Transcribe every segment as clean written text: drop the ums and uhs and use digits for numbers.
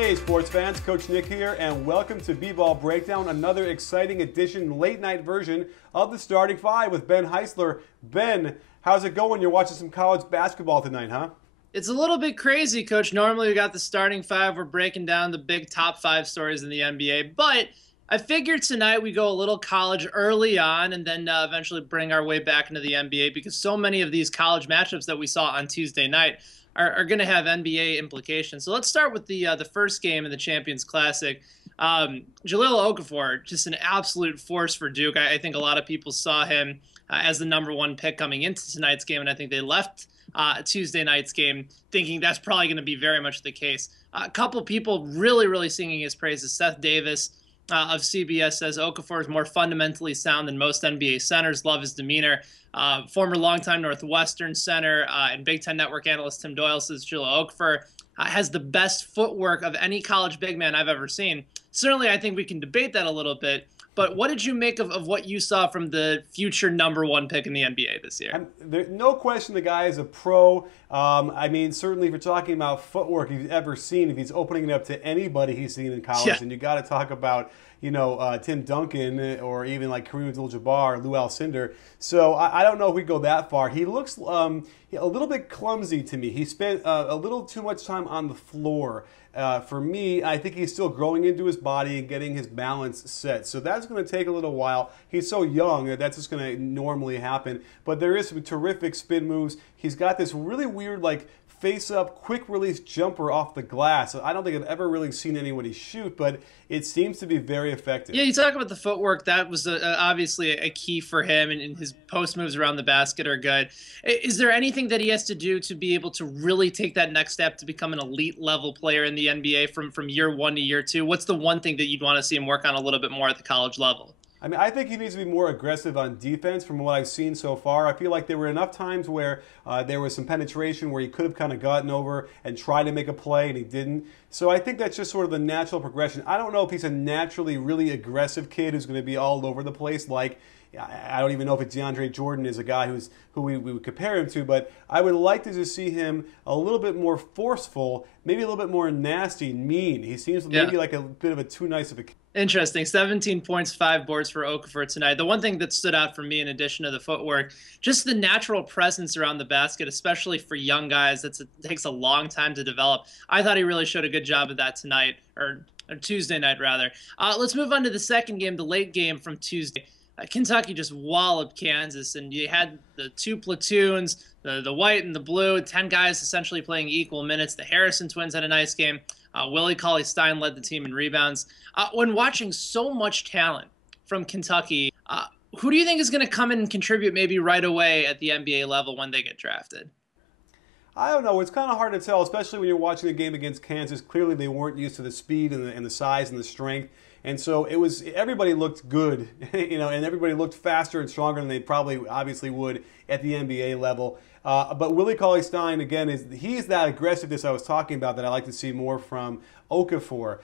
Hey sports fans, Coach Nick here, and welcome to BBallBreakdown, another exciting edition, late night version of the Starting Five with Ben Heisler. Ben, how's it going? You're watching some college basketball tonight, huh? It's a little bit crazy, Coach. Normally we got the Starting Five. We're breaking down the big top five stories in the NBA, but I figured tonight we go a little college early on and then eventually bring our way back into the NBA because so many of these college matchups that we saw on Tuesday night are going to have NBA implications. So let's start with the first game in the Champions Classic. Jahlil Okafor, just an absolute force for Duke. I think a lot of people saw him as the #1 pick coming into tonight's game, and I think they left Tuesday night's game thinking that's probably going to be very much the case. A couple people really singing his praises. Seth Davis of CBS says Okafor is more fundamentally sound than most NBA centers. Love his demeanor. Former longtime Northwestern center and Big Ten Network analyst Tim Doyle says Jahlil Okafor has the best footwork of any college big man I've ever seen. Certainly, I think we can debate that a little bit. But what did you make of what you saw from the future #1 pick in the NBA this year? No question the guy is a pro. I mean, certainly if you're talking about footwork you've ever seen, if he's opening it up to anybody he's seen in college, and you got to talk about, Tim Duncan or even like Kareem Abdul-Jabbar, Lou Alcindor. So I don't know if we go that far. He looks a little bit clumsy to me. He spent a little too much time on the floor. For me, I think he's still growing into his body and getting his balance set. So that's going to take a little while. He's so young that that's just going to normally happen. But there is some terrific spin moves. He's got this really weird, like, face-up, quick-release jumper off the glass. I don't think I've ever really seen anybody shoot, but it seems to be very effective. Yeah, you talk about the footwork. That was obviously a key for him, and his post moves around the basket are good. Is there anything that he has to do to be able to really take that next step to become an elite-level player in the NBA from year 1 to year 2? What's the one thing that you'd want to see him work on a little bit more at the college level? I mean, I think he needs to be more aggressive on defense from what I've seen so far. I feel like there were enough times where there was some penetration where he could have kind of gotten over and tried to make a play, and he didn't. So I think that's just sort of the natural progression. I don't know if he's a naturally really aggressive kid who's going to be all over the place. Like, I don't even know if it's DeAndre Jordan is a guy who we would compare him to, but I would like to just see him a little bit more forceful, maybe a little bit more nasty, mean. He seems maybe like a bit of a too nice of a kid. Interesting. 17 points, 5 boards for Okafor tonight. The one thing that stood out for me, in addition to the footwork, just the natural presence around the basket, especially for young guys. It takes a long time to develop. I thought he really showed a good job of that tonight, or Tuesday night, rather. Let's move on to the second game, the late game from Tuesday. Kentucky just walloped Kansas, and you had the two platoons, the white and the blue, 10 guys essentially playing equal minutes. The Harrison twins had a nice game. Willie CauleyStein led the team in rebounds. When watching so much talent from Kentucky, who do you think is going to come in and contribute maybe right away at the NBA level when they get drafted? I don't know. It's kind of hard to tell, especially when you're watching a game against Kansas. Clearly, they weren't used to the speed and the size and the strength. And so everybody looked good, and everybody looked faster and stronger than they probably obviously would at the NBA level. But Willie CauleyStein, again, he's that aggressiveness I was talking about that I like to see more from Okafor.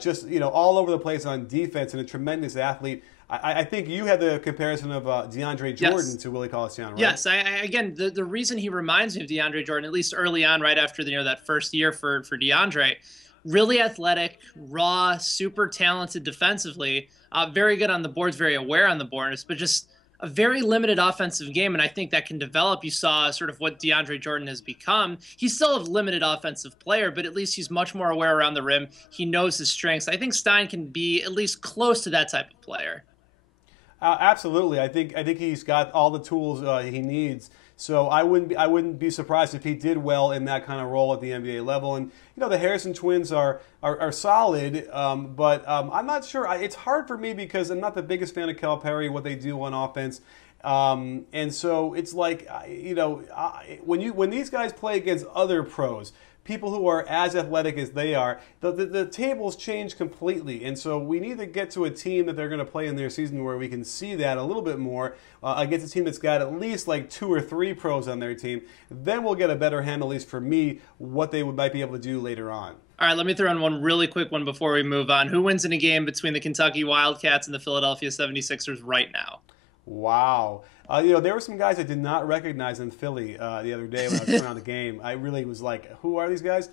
Just, all over the place on defense and a tremendous athlete. I think you had the comparison of DeAndre Jordan to Willie CauleyStein, right? Yes. Again, the reason he reminds me of DeAndre Jordan, at least early on, right after that first year for DeAndre, really athletic, raw, super talented defensively, very good on the boards, very aware on the boards, but just a very limited offensive game, and I think that can develop. You saw sort of what DeAndre Jordan has become. He's still a limited offensive player, but at least he's much more aware around the rim. He knows his strengths. I think Stein can be at least close to that type of player. Absolutely. I think he's got all the tools he needs. So I wouldn't be surprised if he did well in that kind of role at the NBA level. And the Harrison twins are solid, but I'm not sure. It's hard for me because I'm not the biggest fan of Calipari, what they do on offense. And so it's like when these guys play against other pros, people who are as athletic as they are, the tables change completely. And so we need to get to a team that they're going to play in their season where we can see that a little bit more against a team that's got at least like 2 or 3 pros on their team. Then we'll get a better handle, at least for me, what they might be able to do later on. All right, let me throw in one really quick one before we move on. Who wins in a game between the Kentucky Wildcats and the Philadelphia 76ers right now? Wow. There were some guys I did not recognize in Philly the other day when I was turning on the game. I really was like, who are these guys?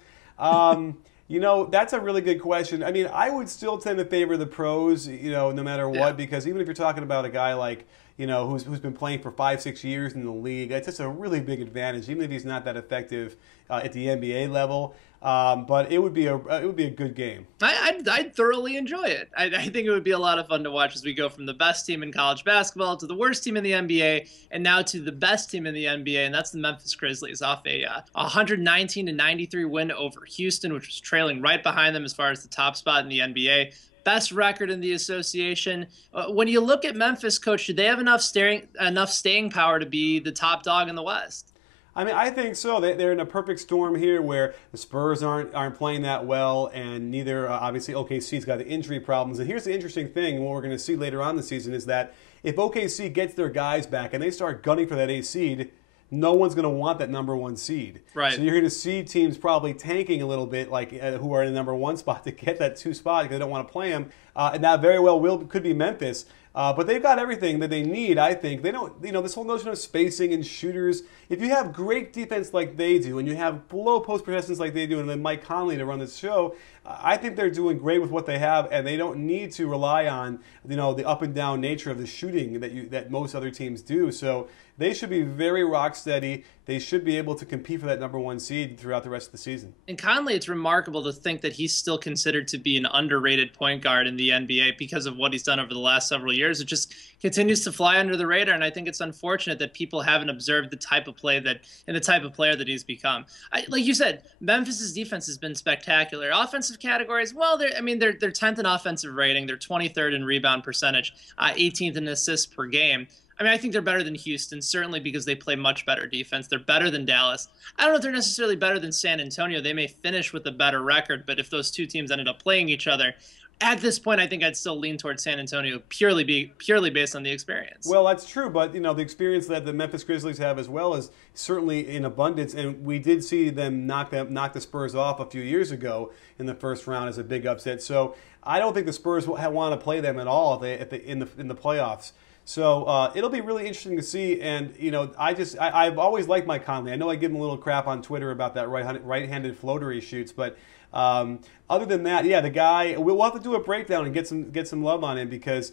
That's a really good question. I mean, I would still tend to favor the pros, no matter what, because even if you're talking about a guy like, who's been playing for 5, 6 years in the league, it's just a really big advantage, even if he's not that effective at the NBA level. But it would be a good game. I'd thoroughly enjoy it. I think it would be a lot of fun to watch as we go from the best team in college basketball to the worst team in the NBA, and now to the best team in the NBA, and that's the Memphis Grizzlies off a 119-93 win over Houston, which was trailing right behind them as far as the top spot in the NBA. Best record in the association. When you look at Memphis, Coach, do they have enough staying power to be the top dog in the West? I mean, I think so. They're in a perfect storm here where the Spurs aren't playing that well, and neither, obviously, OKC's got the injury problems. And here's the interesting thing, what we're going to see later on in the season is that if OKC gets their guys back and they start gunning for that 8 seed, no one's going to want that number 1 seed. Right. So you're going to see teams probably tanking a little bit, like who are in the number 1 spot to get that 2 spot because they don't want to play them. And that very well could be Memphis. But they've got everything that they need, I think. They don't, this whole notion of spacing and shooters, if you have great defense like they do, and you have below post protections like they do, and then Mike Conley to run this show, I think they're doing great with what they have, and they don't need to rely on, the up and down nature of the shooting that most other teams do. So they should be very rock steady. They should be able to compete for that number 1 seed throughout the rest of the season. And Conley, it's remarkable to think that he's still considered to be an underrated point guard in the NBA because of what he's done over the last several years. It just continues to fly under the radar, and I think it's unfortunate that people haven't observed the type of player that he's become. Like you said, Memphis's defense has been spectacular. Offensive categories, well, they're 10th in offensive rating, they're 23rd in rebound percentage, 18th in assists per game. I mean, I think they're better than Houston, certainly because they play much better defense. They're better than Dallas. I don't know if they're necessarily better than San Antonio. They may finish with a better record, but if those two teams ended up playing each other, at this point, I think I'd still lean towards San Antonio purely based on the experience. Well, that's true, but the experience that the Memphis Grizzlies have as well is certainly in abundance, and we did see them knock the Spurs off a few years ago in the first round as a big upset. So I don't think the Spurs will want to play them at all in the playoffs. So it'll be really interesting to see, and I've always liked Mike Conley. I know I give him a little crap on Twitter about that right-handed floater he shoots, but other than that, yeah, the guy, we'll have to do a breakdown and get some love on him because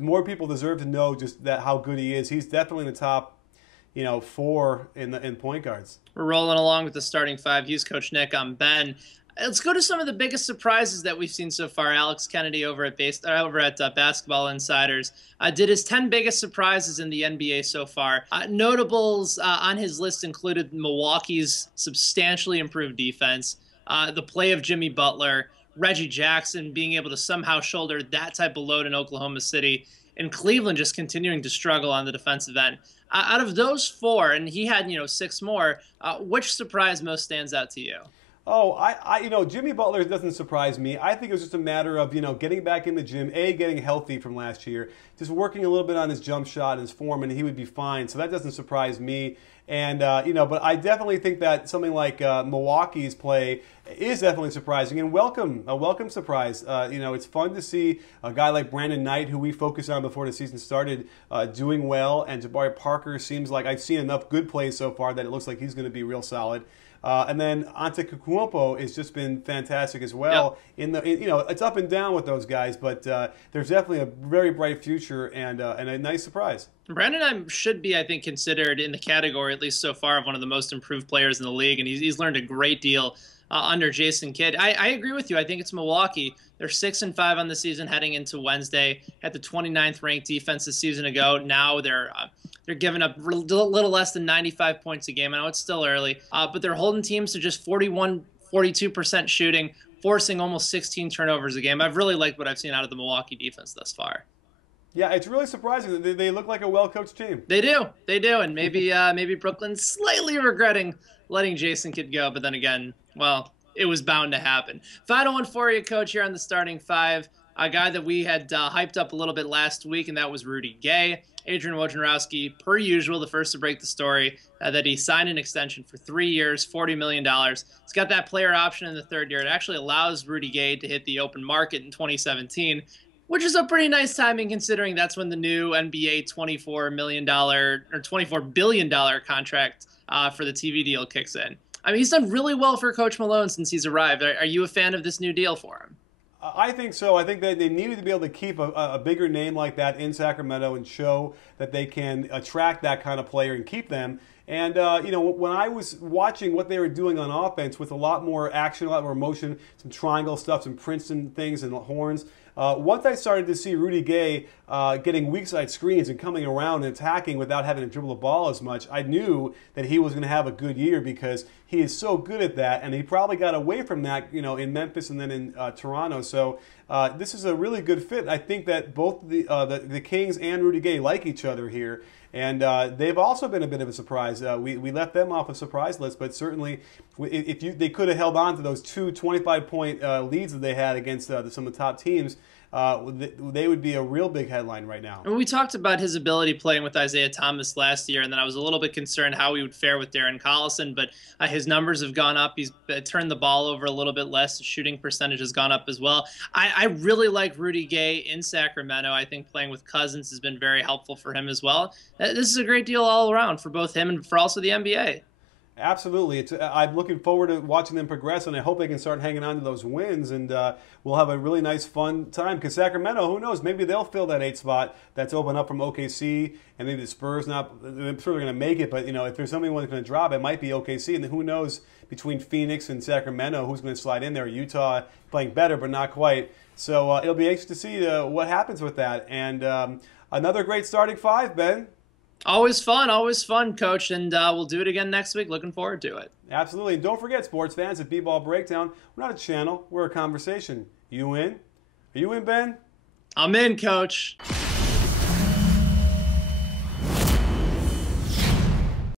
more people deserve to know just how good he is. He's definitely in the top 4 in point guards. We're rolling along with the starting 5. He's Coach Nick. I'm Ben. Let's go to some of the biggest surprises that we've seen so far. Alex Kennedy over at Basketball Insiders did his 10 biggest surprises in the NBA so far. Notables on his list included Milwaukee's substantially improved defense, the play of Jimmy Butler, Reggie Jackson being able to somehow shoulder that type of load in Oklahoma City, and Cleveland just continuing to struggle on the defensive end. Out of those 4, and he had 6 more, which surprise most stands out to you? Oh, Jimmy Butler doesn't surprise me. I think it was just a matter of, getting back in the gym, getting healthy from last year, just working a little bit on his jump shot and his form, and he would be fine. So that doesn't surprise me. And, but I definitely think that something like Milwaukee's play is definitely surprising and a welcome surprise. It's fun to see a guy like Brandon Knight, who we focused on before the season started, doing well. And Jabari Parker seems like I've seen enough good plays so far that it looks like he's going to be real solid. And then Antetokounmpo has just been fantastic as well. Yep. It's up and down with those guys, but there's definitely a very bright future and a nice surprise. Brandon should be, I think, considered in the category, at least so far, of one of the most improved players in the league, and he's learned a great deal under Jason Kidd. I agree with you. I think it's Milwaukee. They're 6-5 on the season heading into Wednesday. Had the 29th ranked defense a season ago. Now they're giving up a little less than 95 points a game. I know it's still early, but they're holding teams to just 42% shooting, forcing almost 16 turnovers a game. I've really liked what I've seen out of the Milwaukee defense thus far. Yeah, it's really surprising. They look like a well-coached team. They do, and maybe Brooklyn's slightly regretting letting Jason Kidd go, but then again, well, it was bound to happen. Final one for you, Coach, here on the starting 5. A guy that we had hyped up a little bit last week, and that was Rudy Gay. Adrian Wojnarowski, per usual, the first to break the story, that he signed an extension for 3 years, $40 million. He's got that player option in the 3rd year. It actually allows Rudy Gay to hit the open market in 2017, which is a pretty nice timing considering that's when the new NBA $24 billion contract for the TV deal kicks in. I mean, he's done really well for Coach Malone since he's arrived. Are you a fan of this new deal for him? I think so. I think that they needed to be able to keep a bigger name like that in Sacramento and show that they can attract that kind of player and keep them. And, when I was watching what they were doing on offense with a lot more action, a lot more motion, some triangle stuff, some Princeton things and horns, once I started to see Rudy Gay getting weak side screens and coming around and attacking without having to dribble the ball as much, I knew that he was going to have a good year because he is so good at that, and he probably got away from that, in Memphis and then in Toronto. So this is a really good fit. I think that both the Kings and Rudy Gay like each other here. And they've also been a bit of a surprise. We left them off a surprise list, but certainly if they could have held on to those two 25-point leads that they had against some of the top teams, they would be a real big headline right now. And we talked about his ability playing with Isaiah Thomas last year, and then I was a little bit concerned how he would fare with Darren Collison, but his numbers have gone up. He's turned the ball over a little bit less. His shooting percentage has gone up as well. I really like Rudy Gay in Sacramento. I think playing with Cousins has been very helpful for him as well. This is a great deal all around for both him and for also the NBA. Absolutely. I'm looking forward to watching them progress, and I hope they can start hanging on to those wins, and we'll have a really nice, fun time. Because Sacramento, who knows, maybe they'll fill that 8 spot that's open up from OKC, and maybe the Spurs they're sort of going to make it, but if there's somebody who's going to drop, it might be OKC, and then who knows between Phoenix and Sacramento who's going to slide in there. Utah playing better, but not quite. So it'll be interesting to see what happens with that. And another great starting 5, Ben. Always fun, Coach, and we'll do it again next week. Looking forward to it. Absolutely. And don't forget, sports fans, at BBallBreakdown, we're not a channel, we're a conversation. You in? Are you in, Ben? I'm in, Coach.